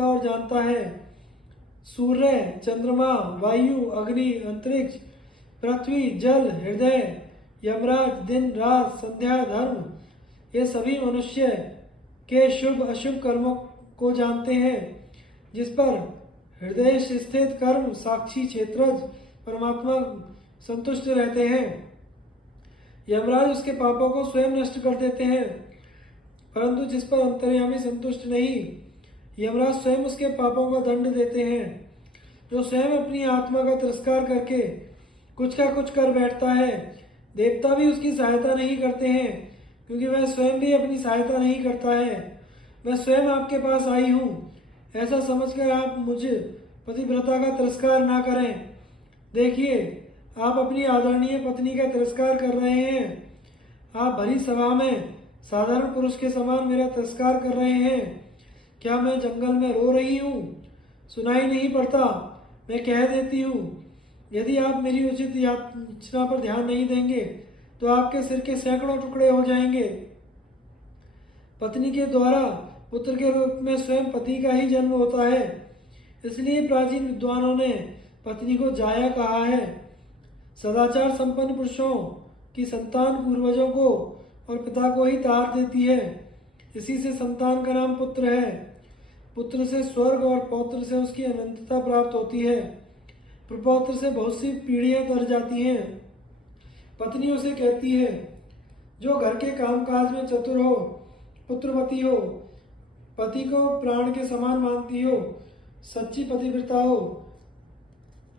देखता और जानता है। सूर्य, चंद्रमा, वायु, अग्नि, अंतरिक्ष, पृथ्वी, जल, हृदय, यमराज, दिन रात, संध्या, धर्म, ये सभी मनुष्य के शुभ अशुभ कर्मों को जानते हैं, जिस पर हृदय स्थित कर्म साक्षी क्षेत्रज परमात्मा संतुष्ट रहते हैं। यमराज उसके पापों को स्वयं नष्ट कर देते हैं, परंतु जिस पर अंतर्यामी संतुष्ट नहीं, यमराज स्वयं उसके पापों का दंड देते हैं। जो स्वयं अपनी आत्मा का तिरस्कार करके कुछ का कुछ कर बैठता है, देवता भी उसकी सहायता नहीं करते हैं, क्योंकि वह स्वयं भी अपनी सहायता नहीं करता है। मैं स्वयं आपके पास आई हूँ, ऐसा समझकर आप मुझ पतिव्रता का तिरस्कार ना करें। देखिए, आप अपनी आदरणीय पत्नी का तिरस्कार कर रहे हैं। आप भरी सभा में साधारण पुरुष के समान मेरा तिरस्कार कर रहे हैं। क्या मैं जंगल में रो रही हूँ? सुनाई नहीं पड़ता? मैं कह देती हूँ, यदि आप मेरी उचित याचना पर ध्यान नहीं देंगे तो आपके सिर के सैकड़ों टुकड़े हो जाएंगे। पत्नी के द्वारा पुत्र के रूप में स्वयं पति का ही जन्म होता है, इसलिए प्राचीन विद्वानों ने पत्नी को जाया कहा है। सदाचार संपन्न पुरुषों की संतान पूर्वजों को और पिता को ही तार देती है। इसी से संतान का नाम पुत्र है। पुत्र से स्वर्ग और पौत्र से उसकी अनंतता प्राप्त होती है। प्रपौत्र से बहुत सी पीढ़ियां तर जाती हैं। पत्नी उसे कहती है, जो घर के कामकाज में चतुर हो, पुत्रवती हो, पति को प्राण के समान मानती हो, सच्ची पतिव्रता हो।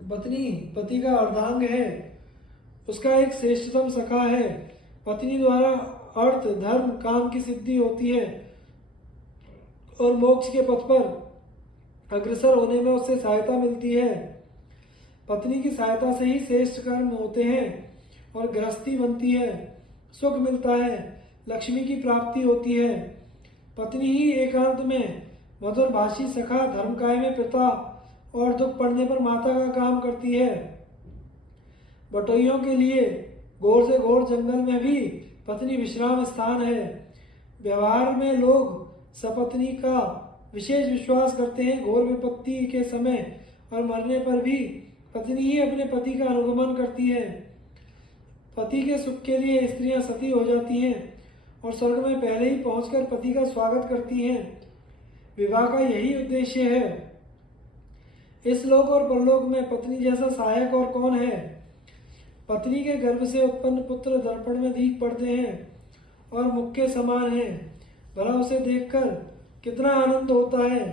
पत्नी पति का अर्धांग है, उसका एक श्रेष्ठतम सखा है। पत्नी द्वारा अर्थ, धर्म, काम की सिद्धि होती है और मोक्ष के पथ पर अग्रसर होने में उससे सहायता मिलती है। पत्नी की सहायता से ही श्रेष्ठ कर्म होते हैं और गृहस्थी बनती है, सुख मिलता है, लक्ष्मी की प्राप्ति होती है। पत्नी ही एकांत में मधुर भाषी सखा, धर्मकाय में पिता और दुख पड़ने पर माता का काम करती है। बटोइयों के लिए घोर से घोर जंगल में भी पत्नी विश्राम स्थान है। व्यवहार में लोग सपत्नी का विशेष विश्वास करते हैं। घोर विपत्ति के समय और मरने पर भी पत्नी ही अपने पति का अनुगमन करती है। पति के सुख के लिए स्त्रियां सती हो जाती हैं और स्वर्ग में पहले ही पहुंचकर पति का स्वागत करती हैं। विवाह का यही उद्देश्य है। इस लोक और परलोक में पत्नी जैसा सहायक और कौन है? पत्नी के गर्भ से उत्पन्न पुत्र दर्पण में दीख पड़ते हैं और मुख के समान हैं। भला उसे देखकर कितना आनंद होता है।